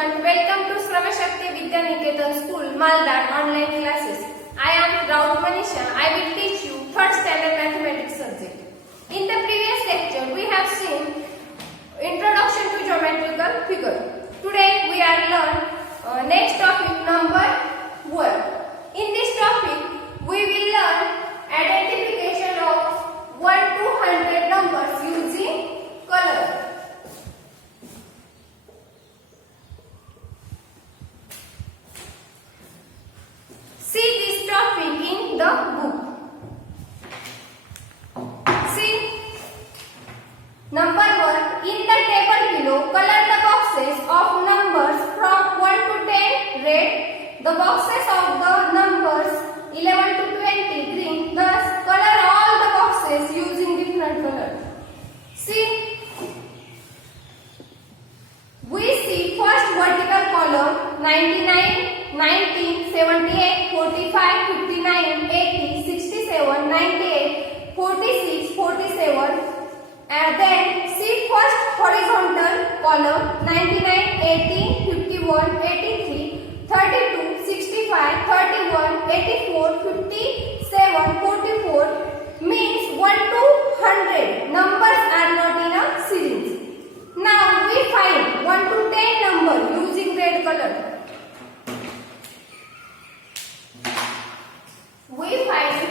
everyone, welcome to Sravashakti Vidya Niketan School, Malda online classes. I am Raut Manisha. I will teach you 3rd standard mathematics subject. In the previous lecture, we have seen introduction to geometrical figure. Today we are learn next topic number 1. In this topic, we will learn identification of 1 to 100 numbers using color. See this topic in the book. See, number 1. In the table below, color the boxes of numbers from 1 to 10 red, the boxes of the numbers 11 to 20 green. Thus, color all the boxes using different colors. See, we see first vertical column 99, 19, 78, 45, 59, 80, 67, 98, 46, 47, and then see first horizontal column 99, 80, 51, 83, 32, 65, 31, 84, 57, 44 means 1 to 100 numbers are not in a series. Now we find 1 to 10 number using red color. We find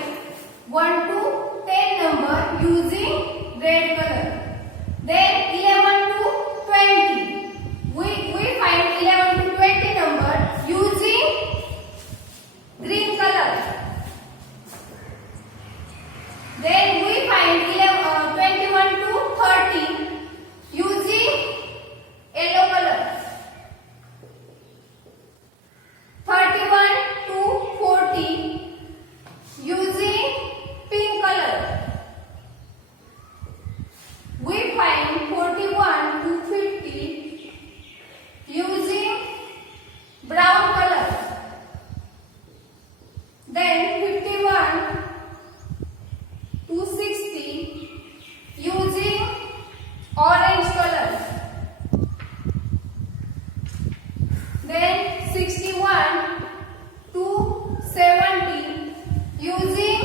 1 to 10 number using red color. Then 11 to 20. We find 11 to 20 number using green color. Then we find 21 to 30 using yellow color. 31 to 40 using pink color. We find 41 to 50 using brown color. Then 51 to 60 using orange color. Then 61 to 70 using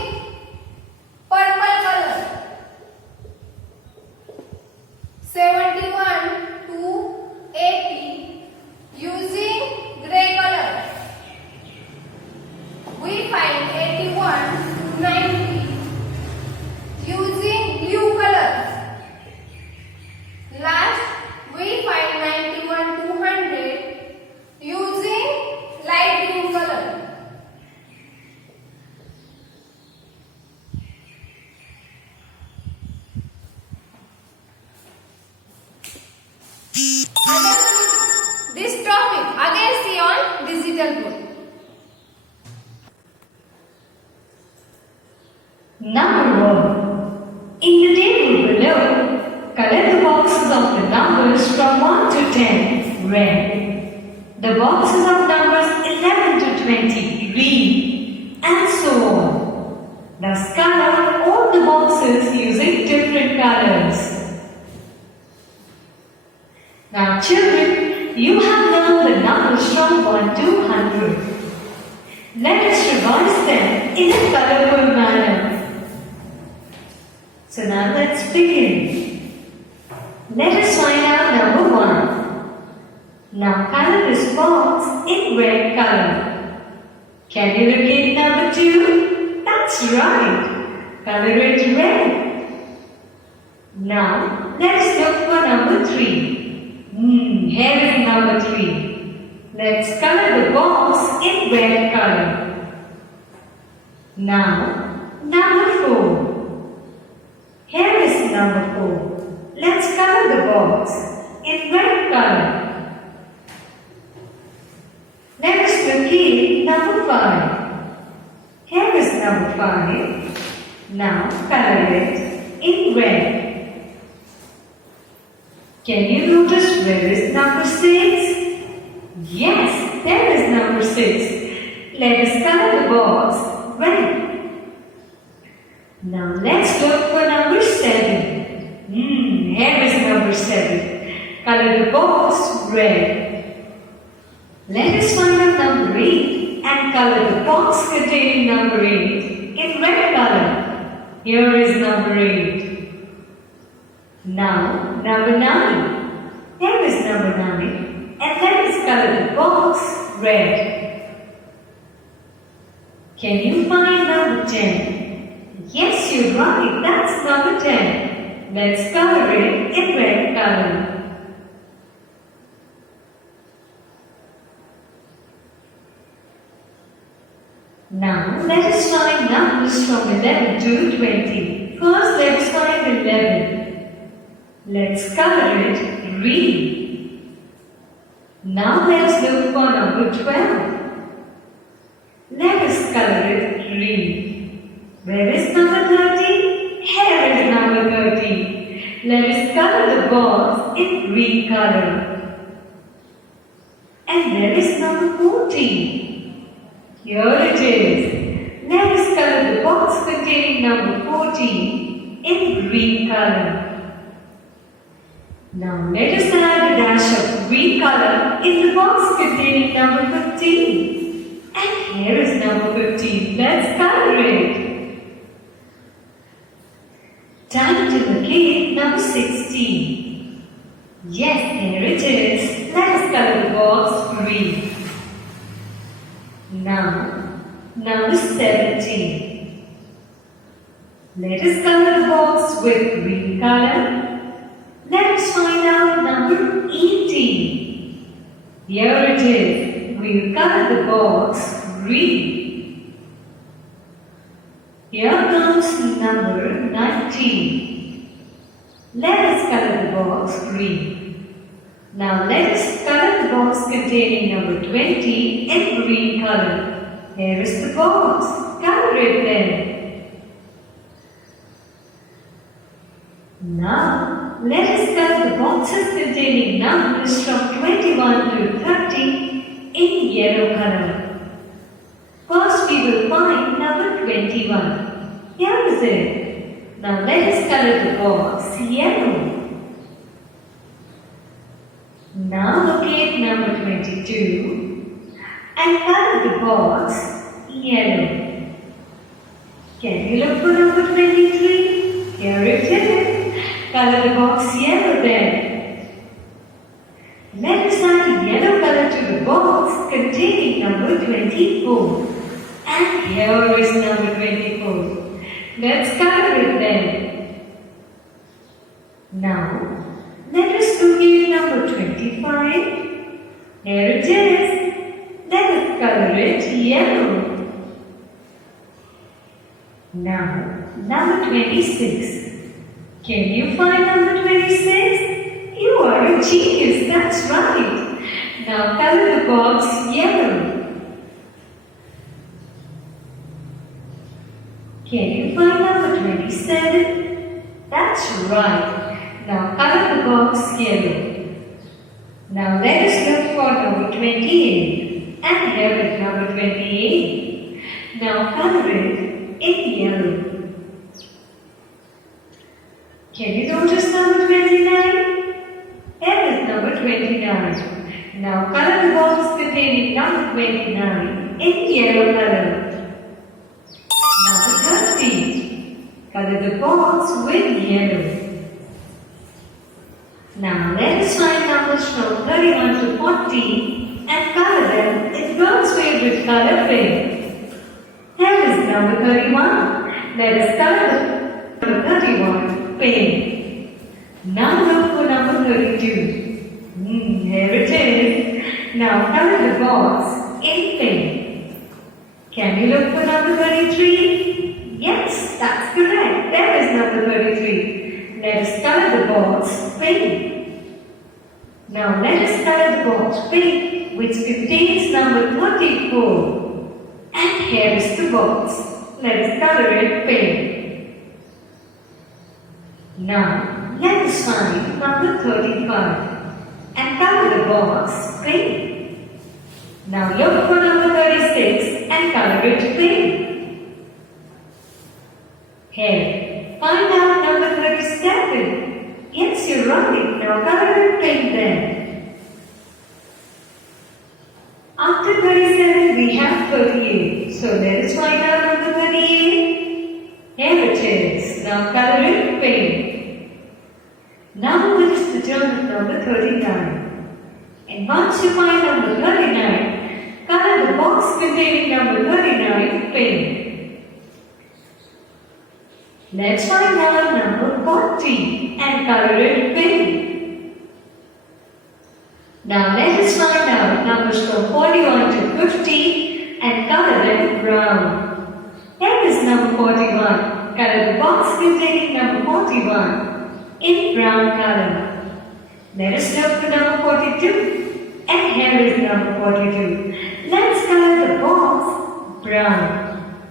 purple color. 71 to 80 using grey color. We find 81 to 90 using blue color. Last, we find 91 to 100 using light green color. This topic again see on digital board. Number 1. In the table below, color the boxes of the numbers from 1 to 10 red, the boxes of numbers 11 to 20 green, and so on. Thus color all the boxes using different colors. Now children, you have learned the numbers from 1 to 100. Let us revise them in a colorful manner. So now let's begin. Let us find out number 1. Now color this box in red color. Can you locate number 2? That's right. Color it red. Now let us look for number 3. Here is number 3. Let's color the box in red color. Now, number 4. Here is number 4. Let's color the box in red color. Let us locate number 5. Here is number 5. Now color it in red. Can you notice where is number 6? Yes, there is number 6. Let us color the box red. Now let's look for number 7. Here is number 7. Color the box red. Let us find out number 8 and color the box containing number 8 in red color. Here is number 8. Now, number 9. Here is number 9 and let us color the box red. Can you find number 10? Yes, you're right, that's number 10. Let's color it in red color. Now, let us find numbers from 11 to 20. First, let's find 11. Let's color it green. Now, let's look for number 12. Let us color it green. Where is number 13? Here is number 13. Let us color the box in green color. And where is number 14? Here it is. Let us color the box containing number 14 in green color. Now let us add a dash of green color in the box containing number 15. And here is number 15. Let's color it. Time to locate number 16. Yes, here it is. Let us color the box green. Now, number 17. Let us color the box with green color. Let us find out number 18. Here it is. We'll color the box green. Here comes number 19. Let us color the box green. Now let us color the box containing number 20 in green color. Here is the box. Color it then. Now let us color the boxes containing numbers from 21 to 30 in yellow color. First we will find number 21. Here is it. Now let us color the box yellow. Now locate number 22 and color the box yellow. Can you look for number 23? Here it is. Color the box yellow then. Let us add yellow color to the box containing number 24. And here is number 24. Let's color it then. Now, let us locate number 25. Here it is. Let us color it yellow. Now, number 26. Can you find number 26? You are a genius, that's right. Now color the box yellow. Can you find number 27? That's right. Now color the box yellow. Now let us look for number 28. And here is number 28. Now color it in yellow. Can you notice number 29? Here is number 29. Now color the box containing number 29 in yellow color. Number 30. Color the box with yellow. Now let us find numbers from 31 to 40 and color them in God's favorite color pink. Here is number 31. Let us color the number 31 pink. Now look for number 32. Here it is. Now color the box in pink. Can you look for number 33? Yes, that's correct. There is number 33. Let us color the box pink. Now let us color the box pink, which contains number 34. And here is the box. Let us color it pink. Now let us find number 35 and color the box pink. Now look for number 36 and color it pink. Here, find out number 37. Yes, you're right. Now color it pink then. After 37, we have 38. So let us find out number 38. Here it is. Now color it pink. Now it is the turn of number 39. And once you find number 39, color the box containing number 39 pink. Let's find out number 40 and color it pink. Now let us find out numbers from 41 to 50 and color them brown. Here is number 41. Color the box containing number 41 in brown color. Let us look for number 42. And here is number 42. Let's color the box brown.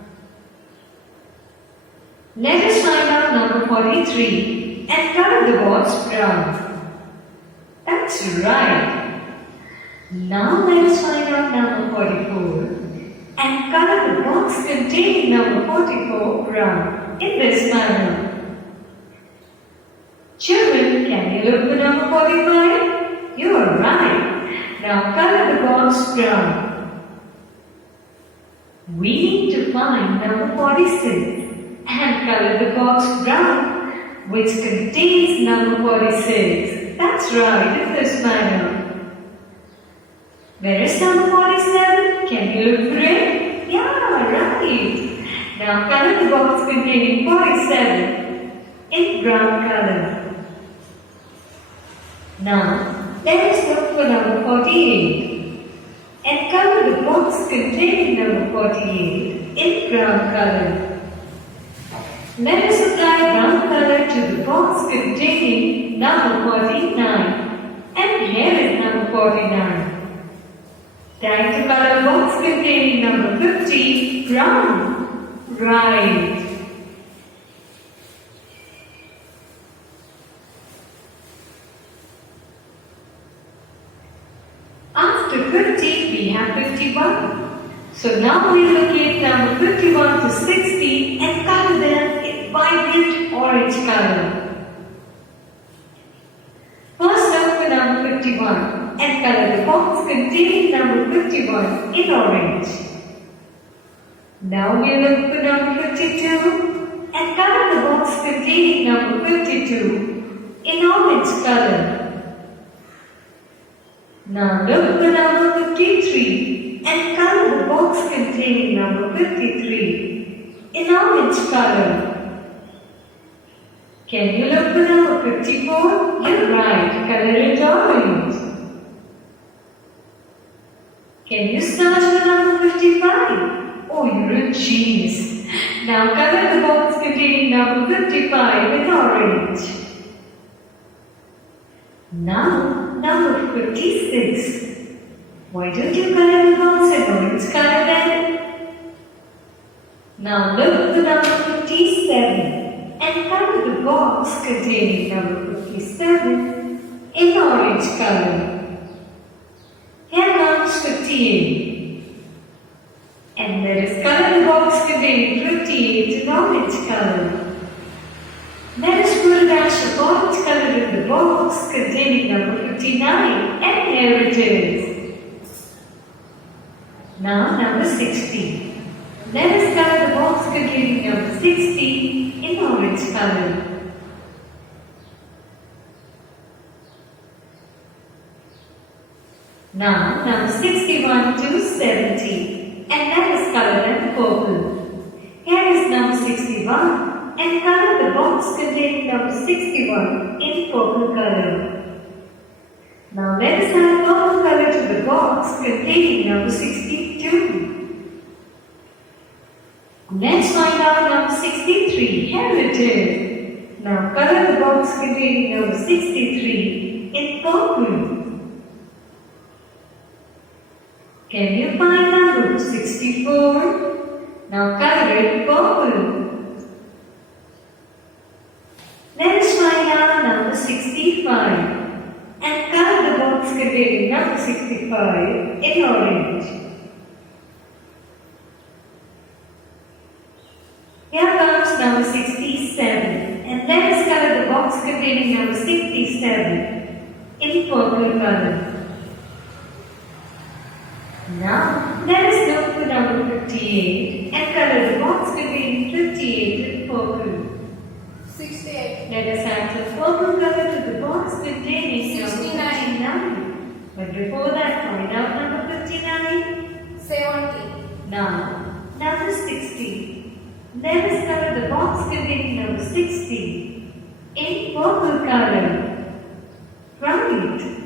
Let us find out number 43 and color the box brown. That's right. Now let us find out number 44 and color the box containing number 44 brown in this manner. Children, can you look for number 45? You are right. Now color the box brown. We need to find number 46 and color the box brown which contains number 46. That's right, in this manner. Where is number 47? Can you look for it? Yeah, right. Now color the box containing 47 in brown color. Now let us look for number 48 and color the box containing number 48 in brown color. Let us apply brown color to the box containing number 49 and here is number 49. Time to color the box containing number 50 brown. Right. After 50, we have 51. So now we locate number 51 to 60 and color them in vibrant orange color. First look for number 51 and color the box containing number 51 in orange. Now we look for number 52 and color the box containing number 52 in orange color. Now look for number 53 and color the box containing number 53 in orange color. Can you look for number 54? You're right, color it orange. Can you start with number 55? Oh, you're a genius. Now color the box containing number 55 in orange. Now, number 56. Why don't you color the box in orange color then? Now look for number 57 and color the box containing number 57 in orange color. Here comes 58. And let us color the box containing 58 in orange color. Let us put a dash of orange color in the box containing number 59 and here it is. Now number 60. Let us color the box containing number 60 in orange color. Now number 61 to 70 and let us color them purple. Here is number 61 and color the box containing number 61 in purple color. Now let us add purple color to the box containing number 62. Let's find out number 63. Here it is. Now color the box containing number 63 in purple. Can you find number 64? Now color it purple. Let us find out number 65 and color the box containing number 65 in orange. Here comes number 67 and let us color the box containing number 67 in purple color. Now, let us look for number 58 and color the box containing 58 in purple. 68. Let us add the purple color to the box containing number 59. But before that, find out number 59. 70. Now, number 60. Let us color the box containing number 60 in purple color. Right.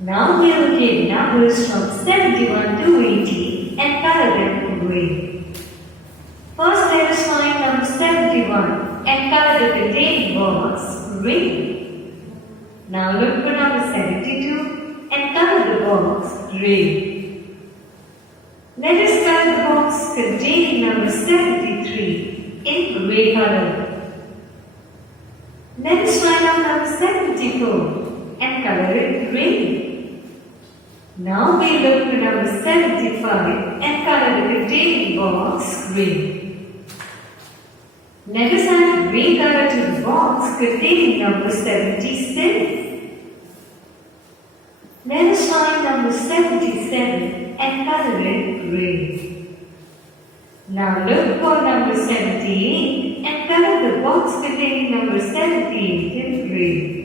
Now we will take numbers from 71 to 80 and color them gray. First, let us find number 71 and color the containing box green. Now look for number 72 and color the box gray. Let us color the box containing number 73 in gray color. Let us find out number 74 and color it green. Now we look for number 75 and color the containing box green. Let us add grey color to the box containing number 76. Let us find number 77 and color it grey. Now look for number 78 and color the box containing number 78 in grey.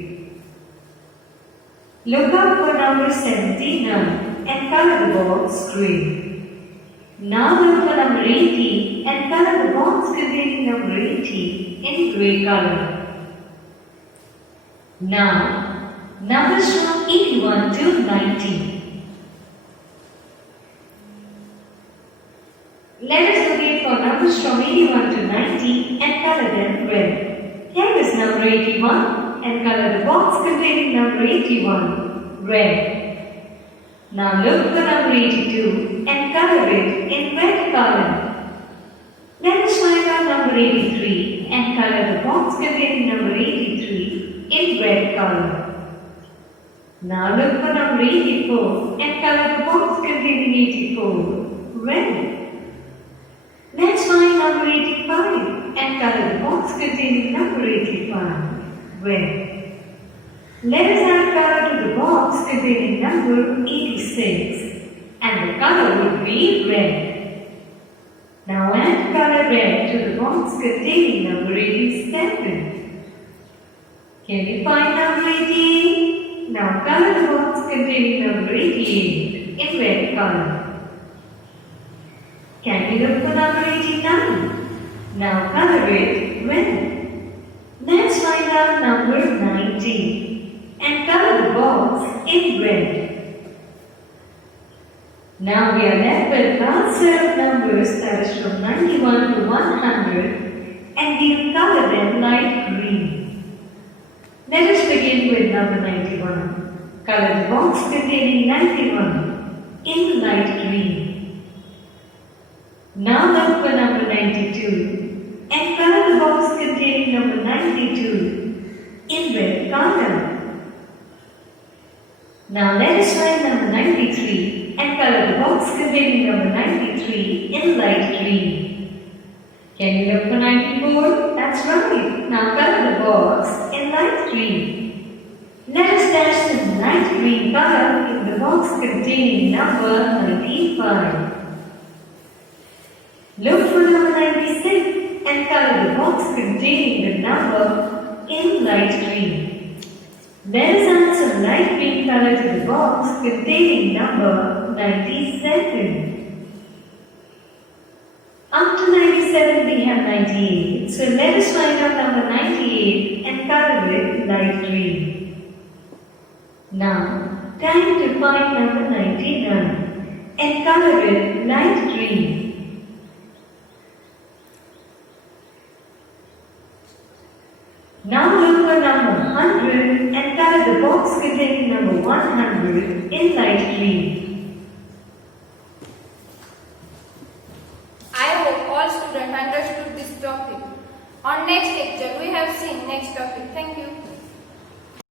Look out for number 79 and color the box green. Now look for number 80 and color the box containing number 80 in grey color. Now, numbers from 81 to 90. Let us locate for numbers from 81 to 90 and color them red. Here is number 81. And color the box containing number 81 red. Now look for number 82 and color it in red color. Let us find out number 83 and color the box containing number 83 in red color. Now look for number 84 and color the box containing 84 red. Let's find number 85 and color the box containing number 85 red. Let us add color to the box containing number 86 and the color would be red. Now add color red to the box containing number 87. Can you find number 88? Now color the box containing number 88 in red color. Can we look for number 89? Now color it red. Let's find out number 90 and color the box in red. Now we are left with one set of numbers that is from 91 to 100 and we will color them light green. Let us begin with number 91. Color the box containing 91 in light green. Now look for number 92. And color the box containing number 92 in red color. Now let us find number 93 and color the box containing number 93 in light green. Can you look for 94? That's right. Now color the box in light green. Let us dash the light green color in the box containing number 95. Look for number 96. And color the box containing the number in light green. Let us add some light green color to the box containing number 97. Up to 97 we have 98. So let us find out number 98 and color it light green. Now, time to find number 99 and color it light green. Now look for number 100 and color the box containing number 100 in light green.